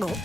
Hello,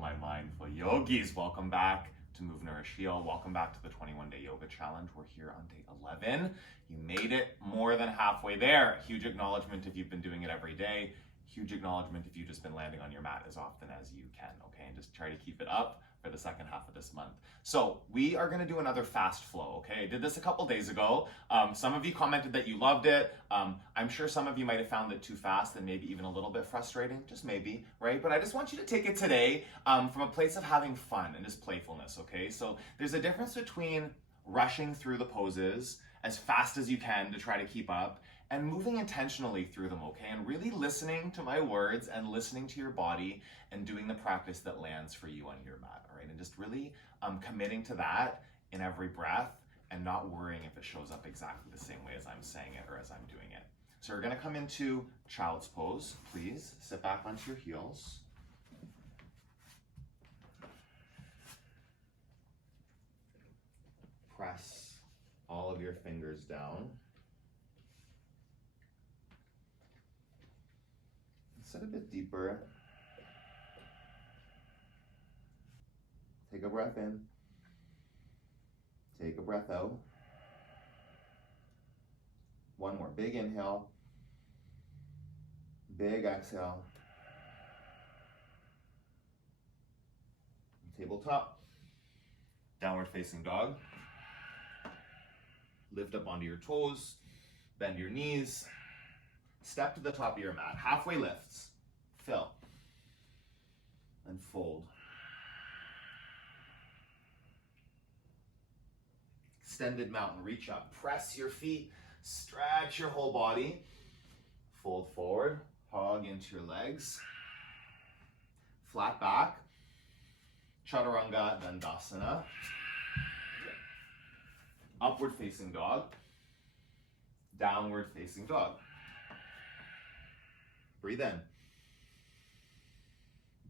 my mindful yogis. Welcome back to Move, Nourish, Heal. Welcome back to the 21-day yoga challenge. We're here on day 11. You made it more than halfway there. Huge acknowledgement if you've been doing it every day. Huge acknowledgement if you've just been landing on your mat as often as you can, okay? And just try to keep it up for the second half of this month. So we are gonna do another fast flow, okay? I did this a couple days ago. Some of you commented that you loved it. I'm sure some of you might have found it too fast and maybe even a little bit frustrating, just maybe, right? But I just want you to take it today from a place of having fun and just playfulness, okay? So there's a difference between rushing through the poses as fast as you can to try to keep up and moving intentionally through them, okay? And really listening to my words and listening to your body and doing the practice that lands for you on your mat, all right? And just really committing to that in every breath and not worrying if it shows up exactly the same way as I'm saying it or as I'm doing it. So we're gonna come into child's pose. Please sit back onto your heels. Press all of your fingers down. Sit a bit deeper. Take a breath in. Take a breath out. One more big inhale. Big exhale. Tabletop. Downward facing dog. Lift up onto your toes. Bend your knees. Step to the top of your mat. Halfway lifts. Fill. And fold. Extended mountain. Reach up. Press your feet. Stretch your whole body. Fold forward. Hug into your legs. Flat back. Chaturanga Dandasana. Upward facing dog. Downward facing dog. Breathe in.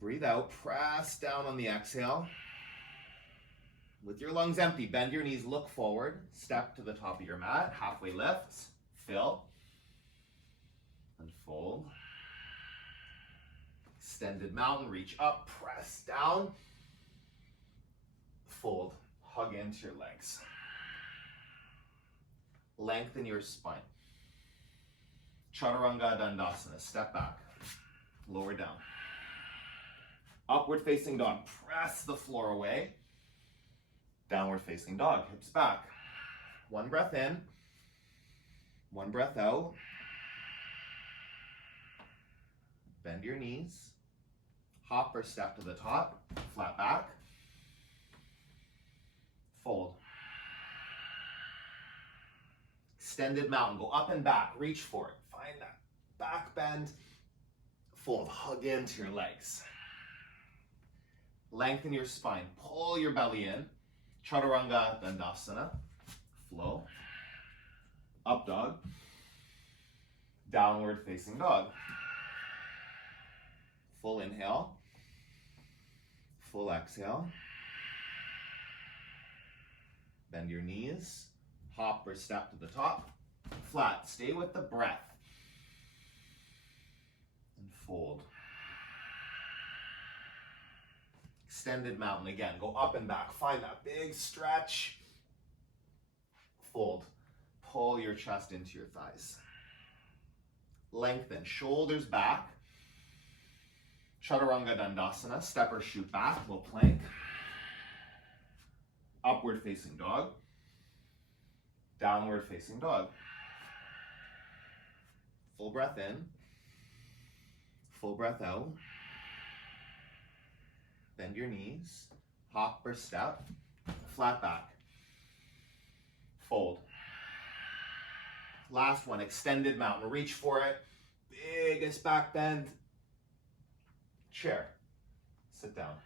Breathe out. Press down on the exhale. With your lungs empty, bend your knees, look forward. Step to the top of your mat. Halfway lift. Fill. And fold. Extended mountain. Reach up. Press down. Fold. Hug into your legs. Lengthen your spine. Chaturanga Dandasana. Step back. Lower down. Upward facing dog. Press the floor away. Downward facing dog. Hips back. One breath in. One breath out. Bend your knees. Hop or step to the top. Flat back. Fold. Extended mountain. Go up and back. Reach for it. Find that back bend. Fold. Hug into your legs. Lengthen your spine. Pull your belly in. Chaturanga Dandasana. Flow. Up dog. Downward facing dog. Full inhale. Full exhale. Bend your knees. Hop or step to the top. Flat. Stay with the breath. And fold. Extended mountain again. Go up and back. Find that big stretch. Fold. Pull your chest into your thighs. Lengthen. Shoulders back. Chaturanga Dandasana. Step or shoot back. We'll plank. Upward facing dog. Downward facing dog. Full breath in. Full breath out. Bend your knees. Hop or step. Flat back. Fold. Last one, extended mountain. Reach for it. Biggest back bend. Chair. Sit down.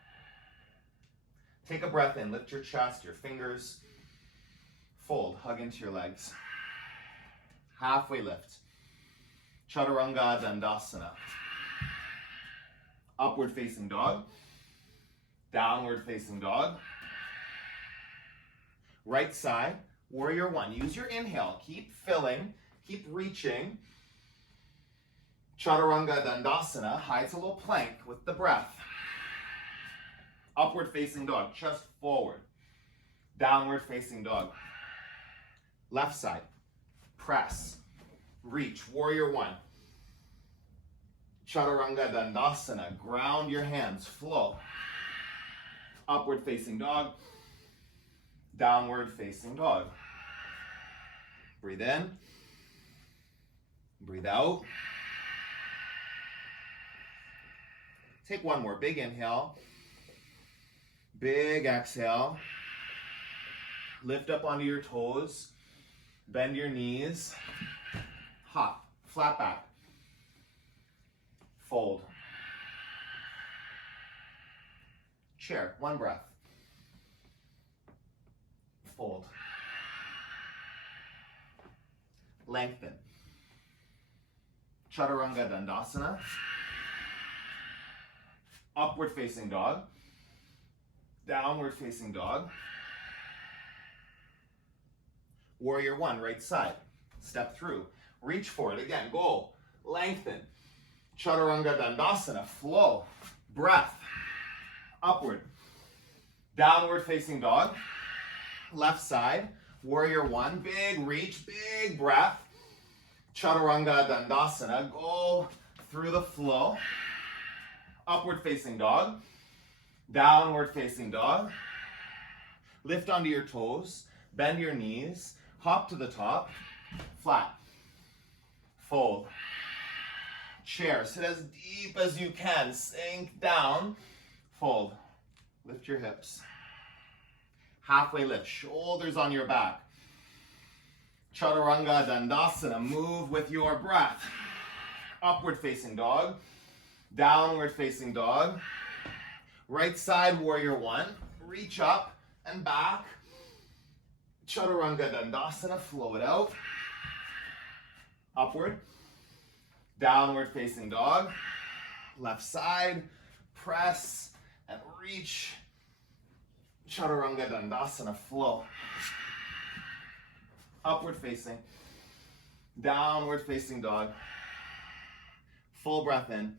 Take a breath in. Lift your chest, your fingers. Fold. Hug into your legs. Halfway lift. Chaturanga Dandasana. Upward facing dog. Downward facing dog. Right side, warrior one. Use your inhale. Keep filling. Keep reaching. Chaturanga Dandasana, high to low plank with the breath. Upward facing dog, chest forward. Downward facing dog. Left side, press, reach, warrior one. Chaturanga Dandasana, ground your hands, flow. Upward facing dog, downward facing dog. Breathe in, breathe out. Take one more, big inhale, big exhale. Lift up onto your toes, bend your knees, hop, flat back, fold. Chair, one breath. Fold. Lengthen. Chaturanga Dandasana. Upward facing dog. Downward facing dog. Warrior one, right side. Step through. Reach for it again. Go. Lengthen. Chaturanga Dandasana. Flow. Breath. Upward. Downward facing dog. Left side. Warrior one. Big reach. Big breath. Chaturanga Dandasana. Go through the flow. Upward facing dog. Downward facing dog. Lift onto your toes. Bend your knees. Hop to the top. Flat. Fold. Chair. Sit as deep as you can. Sink down. Fold. Lift your hips. Halfway lift. Shoulders on your back. Chaturanga Dandasana. Move with your breath. Upward facing dog. Downward facing dog. Right side, warrior one. Reach up and back. Chaturanga Dandasana. Flow it out. Upward. Downward facing dog. Left side. Press and reach. Chaturanga Dandasana. Flow. Upward facing. Downward facing dog. Full breath in.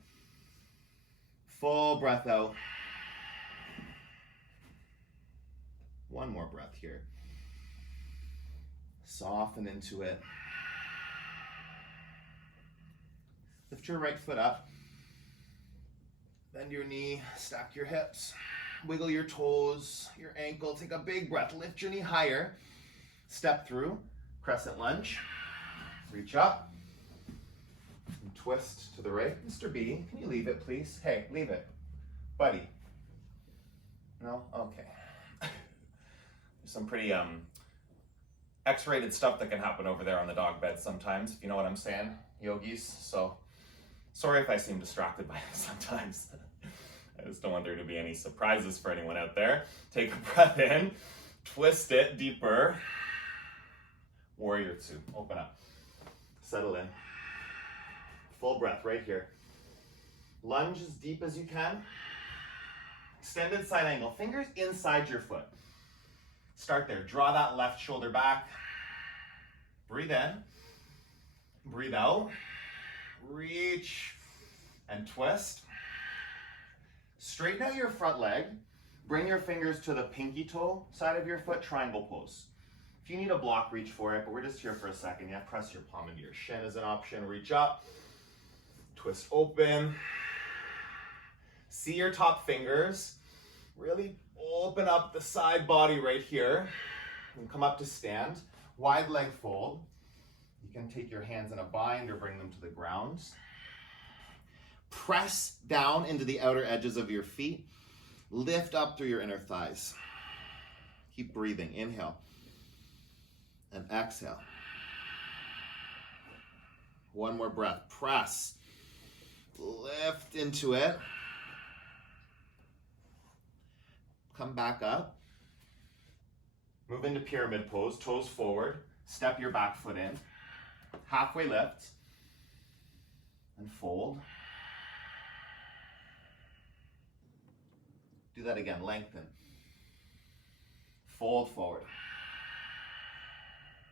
Full breath out. One more breath here. Soften into it. Lift your right foot up. Bend your knee, stack your hips. Wiggle your toes, your ankle. Take a big breath. Lift your knee higher. Step through. Crescent lunge. Reach up. And twist to the right. Mr. B, can you leave it, please? Hey, leave it. Buddy. No? Okay. There's some pretty X-rated stuff that can happen over there on the dog bed sometimes, if you know what I'm saying, yogis. So, sorry if I seem distracted by it sometimes. I just don't want there to be any surprises for anyone out there. Take a breath in, twist it deeper. Warrior two, open up, settle in. Full breath right here. Lunge as deep as you can. Extended side angle, fingers inside your foot. Start there, draw that left shoulder back. Breathe in, breathe out. Reach and twist. Straighten out your front leg. Bring your fingers to the pinky toe side of your foot, triangle pose. If you need a block, reach for it, but we're just here for a second. Yeah, press your palm into your shin as an option. Reach up, twist open. See your top fingers. Really open up the side body right here. And come up to stand. Wide leg fold. You can take your hands in a bind or bring them to the ground. Press down into the outer edges of your feet. Lift up through your inner thighs. Keep breathing. Inhale and exhale. One more breath. Press. Lift into it. Come back up. Move into pyramid pose. Toes forward. Step your back foot in. Halfway lift. And fold. Do that again. Lengthen. Fold forward.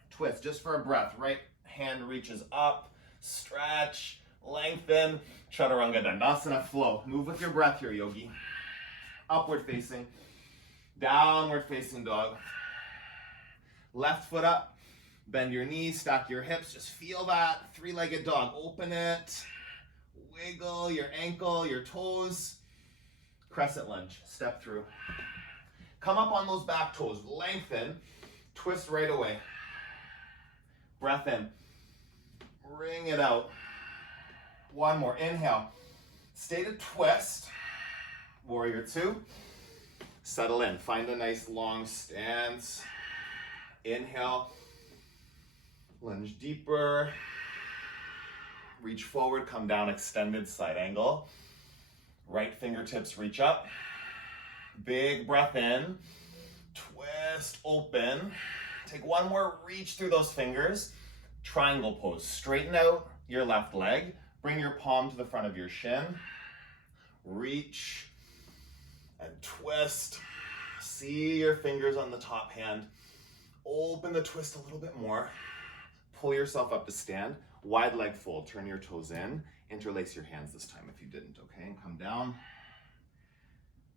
Twist just for a breath. Right hand reaches up. Stretch. lengthen, chaturanga dandasana, flow. Move with your breath here, yogi. Upward facing, downward facing dog. Left foot up, bend your knees, stack your hips, just feel that three-legged dog. Open it, wiggle your ankle, your toes. Crescent lunge, step through. Come up on those back toes, lengthen, twist right away. Breath in, bring it out. One more, inhale. Stay to twist, warrior two. Settle in, find a nice long stance. Inhale, lunge deeper. Reach forward, come down, extended side angle. Right fingertips reach up. Big breath in, twist, open. Take one more reach through those fingers. Triangle pose, straighten out your left leg. Bring your palm to the front of your shin. Reach and twist. See your fingers on the top hand. Open the twist a little bit more. Pull yourself up to stand. Wide leg fold, turn your toes in. Interlace your hands this time if you didn't, okay? And come down.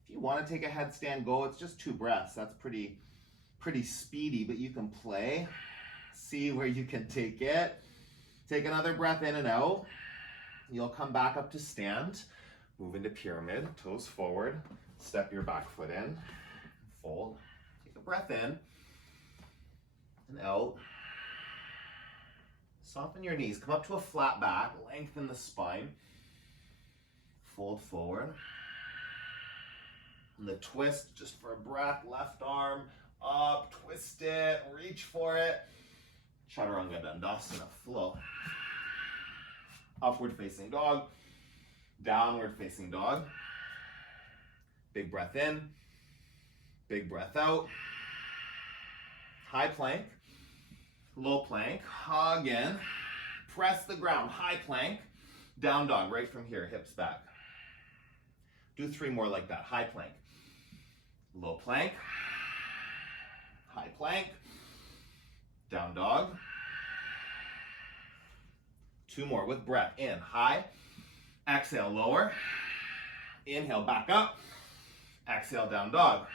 If you want to take a headstand, go. It's just 2 breaths. That's pretty speedy, but you can play. See where you can take it. Take another breath in and out. You'll come back up to stand. Move into pyramid, toes forward. Step your back foot in. Fold. Take a breath in and out. Soften your knees. Come up to a flat back. Lengthen the spine. Fold forward. And the twist, just for a breath, left arm up, twist it, reach for it. Chaturanga dandasana, flow. Upward facing dog, downward facing dog. Big breath in, big breath out. High plank, low plank, hug in, press the ground, high plank, down dog, right from here, hips back. Do 3 more like that, high plank, low plank, high plank, down dog. 2 more with breath, in, high, exhale, lower, inhale, back up, exhale, down dog.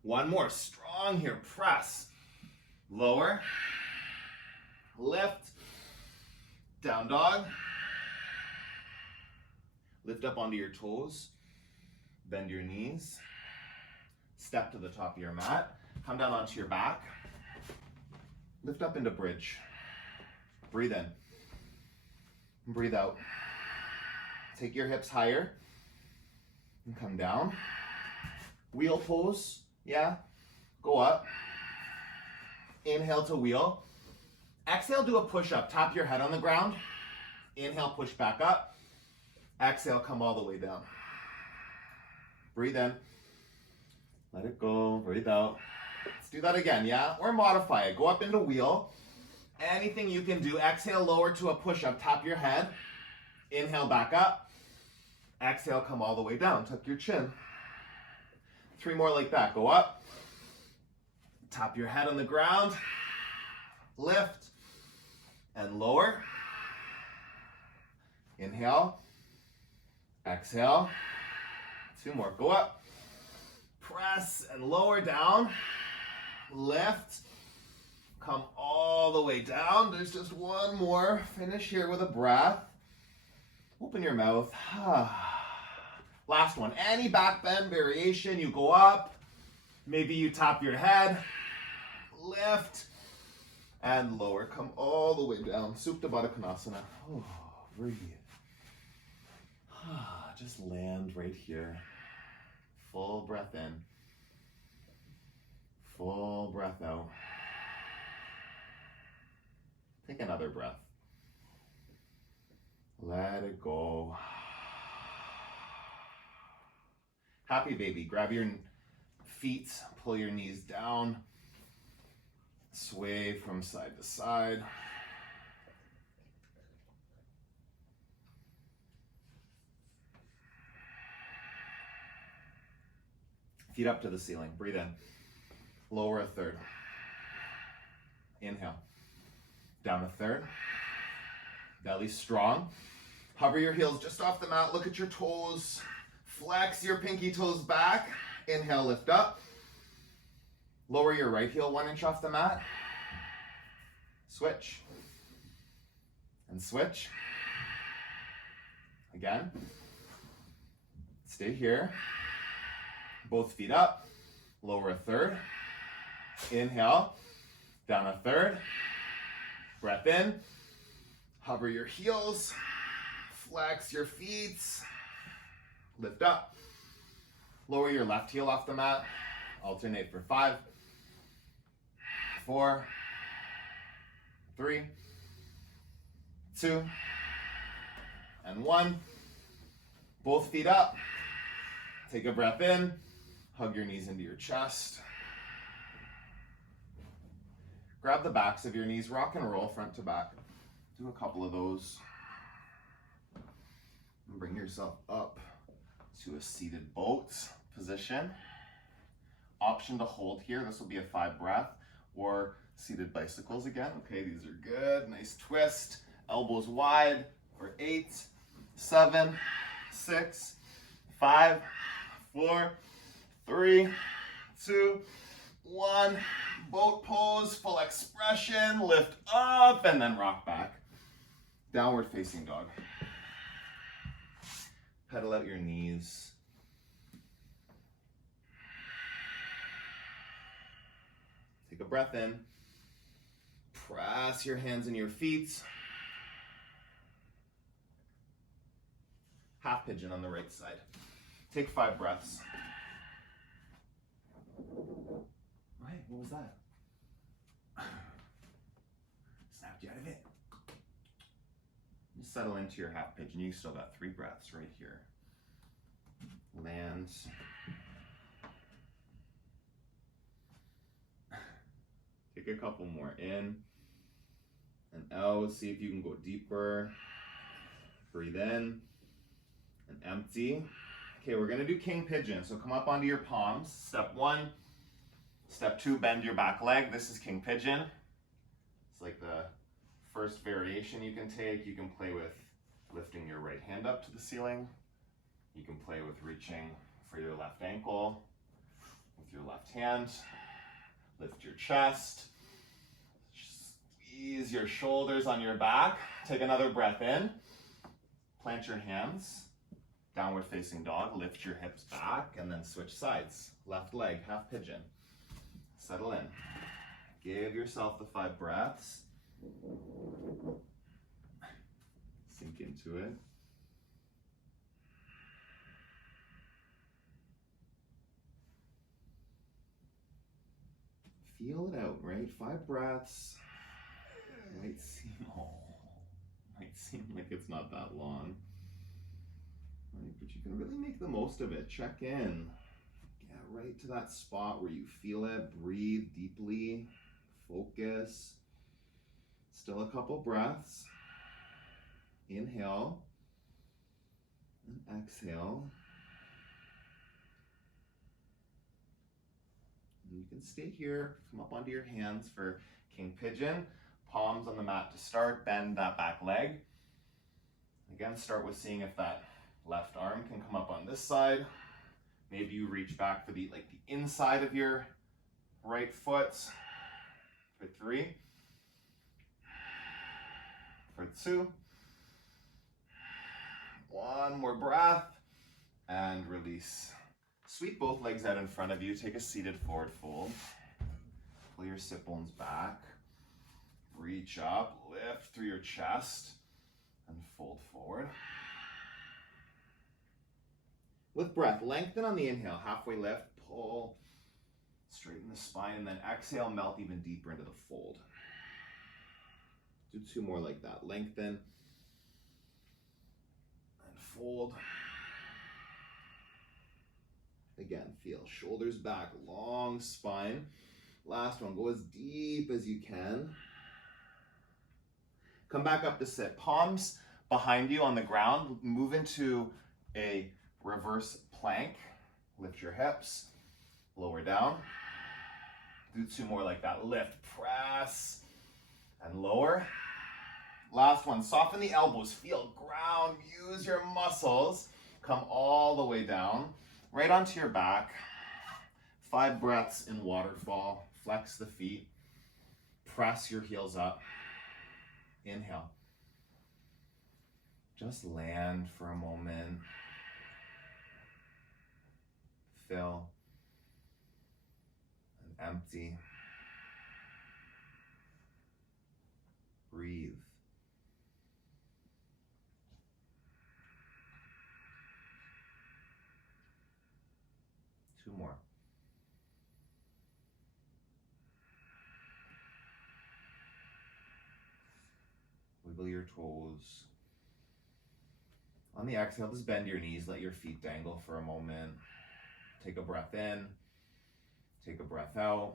1 more, strong here, press, lower, lift, down dog, lift up onto your toes, bend your knees, step to the top of your mat, come down onto your back, lift up into bridge, breathe in, breathe out, take your hips higher, and come down, wheel pose, yeah, go up, inhale to wheel, exhale, do a push-up, tap your head on the ground, inhale, push back up, exhale, come all the way down, breathe in, let it go, breathe out. Let's do that again, yeah? Or modify it. Go up into wheel. Anything you can do. Exhale, lower to a push-up. Tap your head. Inhale, back up. Exhale, come all the way down. Tuck your chin. 3 more like that. Go up. Tap your head on the ground. Lift. And lower. Inhale. Exhale. 2 more. Go up. Press and lower down. Lift. Come all the way down. There's just 1 more. Finish here with a breath. Open your mouth. Last one. Any back bend variation. You go up. Maybe you tap your head. Lift. And lower. Come all the way down. Supta Baddha Konasana. Oh, breathe. Just land right here. Full breath in. Full breath out. Take another breath. Let it go. Happy baby. Grab your feet, pull your knees down. Sway from side to side. Feet up to the ceiling. Breathe in. Lower a third. Inhale. Down a third. Belly strong. Hover your heels just off the mat. Look at your toes. Flex your pinky toes back. Inhale, lift up. Lower your right heel 1 inch off the mat. Switch. And switch. Again. Stay here. Both feet up. Lower a third. Inhale. Down a third. Breath in. Hover your heels. Flex your feet. Lift up. Lower your left heel off the mat. Alternate for 5, 4, 3, 2, and 1. Both feet up. Take a breath in. Hug your knees into your chest. Grab the backs of your knees. Rock and roll front to back. Do a couple of those. And bring yourself up to a seated boat position. Option to hold here. This will be a 5 breath, or seated bicycles again. Okay, these are good. Nice twist. Elbows wide for 8, 7, 6, 5, 4, 3, 2, 1. Boat pose, full expression. Lift up and then rock back. Downward facing dog. Pedal out your knees. Take a breath in. Press your hands in your feet. Half pigeon on the right side. Take 5 breaths. Right, what was that? Snapped you out of it. Just settle into your half pigeon. You still got 3 breaths right here. Land. Take a couple more in and out. See if you can go deeper. Breathe in and empty. Okay, we're gonna do king pigeon. So come up onto your palms. Step 1. Step 2, bend your back leg. This is king pigeon. It's like the first variation you can take. You can play with lifting your right hand up to the ceiling. You can play with reaching for your left ankle with your left hand. Lift your chest. Squeeze your shoulders on your back. Take another breath in. Plant your hands. Downward facing dog. Lift your hips back and then switch sides. Left leg, half pigeon. Settle in. Give yourself the 5 breaths. Sink into it. Feel it out, right? 5 breaths. Might seem like it's not that long. Right, but you can really make the most of it. Check in. Get right to that spot where you feel it. Breathe deeply. Focus. Still a couple breaths. Inhale. And exhale. And you can stay here. Come up onto your hands for king pigeon. Palms on the mat to start. Bend that back leg. Again, start with seeing if that left arm can come up on this side. Maybe you reach back for the inside of your right foot. For 3. For 2. 1 more breath. And release. Sweep both legs out in front of you. Take a seated forward fold. Pull your sit bones back. Reach up, lift through your chest, and fold forward. With breath, lengthen on the inhale. Halfway lift, pull, straighten the spine, and then exhale, melt even deeper into the fold. Do 2 more like that. Lengthen and fold. Again, feel shoulders back, long spine. Last one, go as deep as you can. Come back up to sit. Palms behind you on the ground. Move into a reverse plank. Lift your hips. Lower down. Do 2 more like that. Lift, press, and lower. Last one, soften the elbows, feel ground, use your muscles. Come all the way down, right onto your back. 5 breaths in waterfall. Flex the feet. Press your heels up. Inhale. Just land for a moment. Fill and empty. Breathe. Two more. Wiggle your toes. On the exhale, just bend your knees, let your feet dangle for a moment. Take a breath in, take a breath out.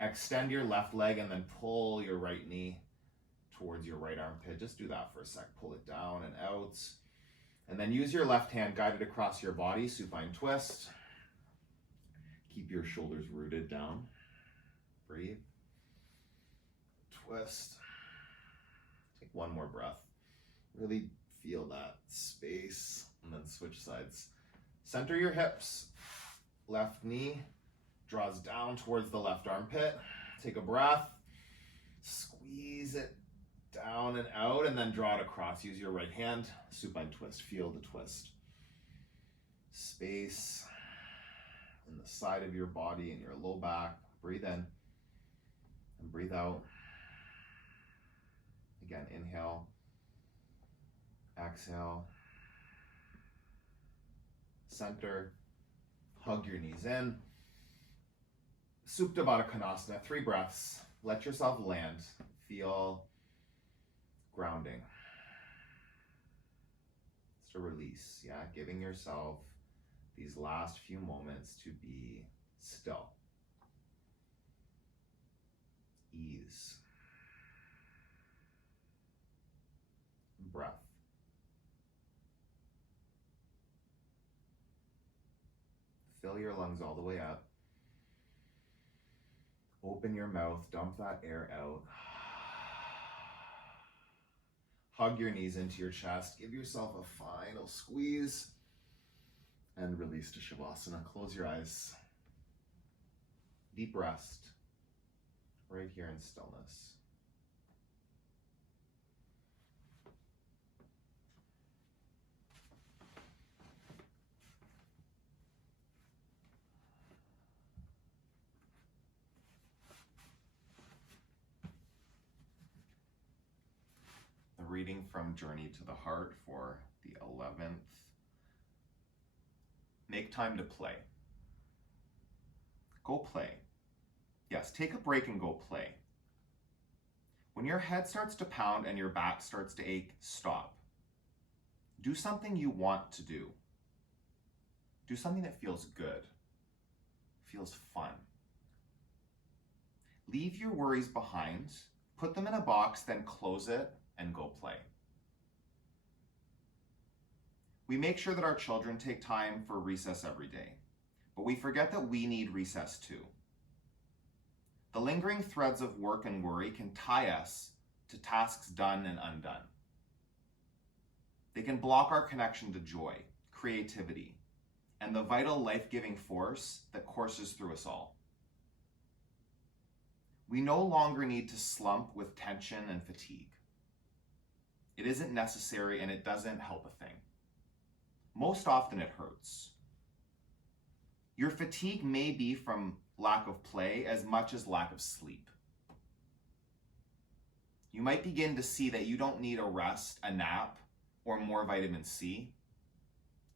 Extend your left leg and then pull your right knee towards your right armpit. Just do that for a sec. Pull it down and out. And then use your left hand guided across your body, supine twist. Keep your shoulders rooted down. Breathe. Twist. Take one more breath. Really feel that space and then switch sides. Center your hips. Left knee draws down towards the left armpit. Take a breath. Squeeze it down and out and then draw it across. Use your right hand. Supine twist. Feel the twist. Space in the side of your body and your low back. Breathe in and breathe out. Again, inhale. Exhale. Center. Hug your knees in. Supta Baddha Konasana. 3 breaths. Let yourself land. Feel grounding. It's a release, yeah? Giving yourself these last few moments to be still. Ease. Breath. Fill your lungs all the way up. Open your mouth, dump that air out. Hug your knees into your chest. Give yourself a final squeeze. And release to Shavasana. Close your eyes. Deep rest. Right here in stillness. The reading from Journey to the Heart for the 11th. Make time to play. Go play. Yes, take a break and go play. When your head starts to pound and your back starts to ache, stop. Do something you want to do. Do something that feels good, feels fun. Leave your worries behind, put them in a box, then close it and go play. We make sure that our children take time for recess every day, but we forget that we need recess too. The lingering threads of work and worry can tie us to tasks done and undone. They can block our connection to joy, creativity, and the vital life-giving force that courses through us all. We no longer need to slump with tension and fatigue. It isn't necessary and it doesn't help a thing. Most often it hurts. Your fatigue may be from lack of play as much as lack of sleep. You might begin to see that you don't need a rest, a nap, or more vitamin C.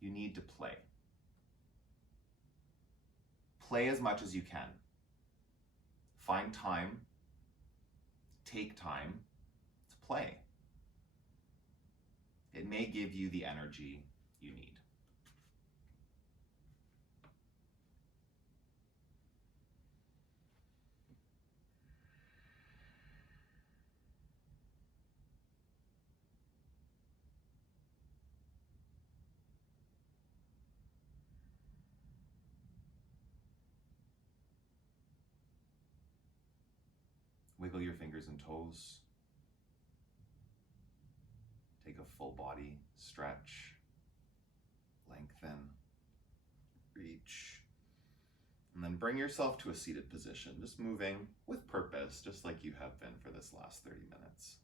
You need to play. Play as much as you can. Find time, take time to play. It may give you the energy you need. Wiggle your fingers and toes. Take a full body stretch, lengthen, reach, and then bring yourself to a seated position, just moving with purpose, just like you have been for this last 30 minutes.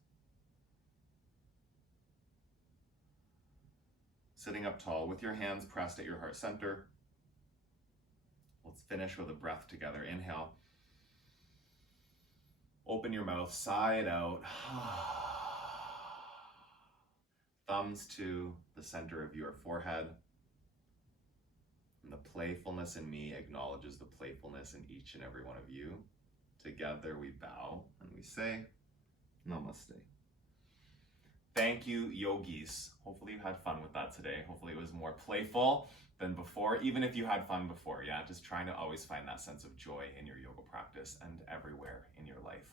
Sitting up tall with your hands pressed at your heart center. Let's finish with a breath together. Inhale. Open your mouth, side out. Thumbs to the center of your forehead. And the playfulness in me acknowledges the playfulness in each and every one of you. Together we bow and we say, Namaste. Thank you, yogis. Hopefully you had fun with that today. Hopefully it was more playful than before, even if you had fun before. Yeah, just trying to always find that sense of joy in your yoga practice and everywhere in your life.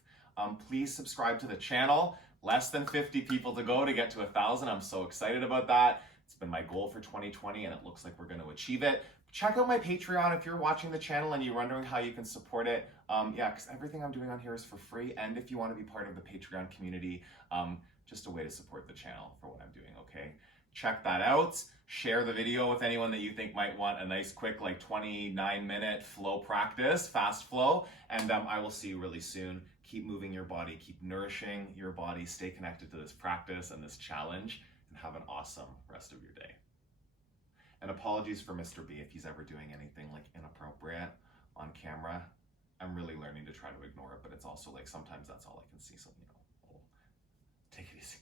Please subscribe to the channel. Less than 50 people to go to get to 1,000. I'm so excited about that. It's been my goal for 2020 and it looks like we're going to achieve it. Check out my Patreon if you're watching the channel and you're wondering how you can support it. Yeah, because everything I'm doing on here is for free. And if you want to be part of the Patreon community, just a way to support the channel for what I'm doing, okay? Check that out. Share the video with anyone that you think might want a nice quick 29-minute flow practice, fast flow. And I will see you really soon. Keep moving your body, keep nourishing your body, stay connected to this practice and this challenge, and have an awesome rest of your day. And apologies for Mr. B if he's ever doing anything inappropriate on camera. I'm really learning to try to ignore it, but it's also sometimes that's all I can see, so Take it easy.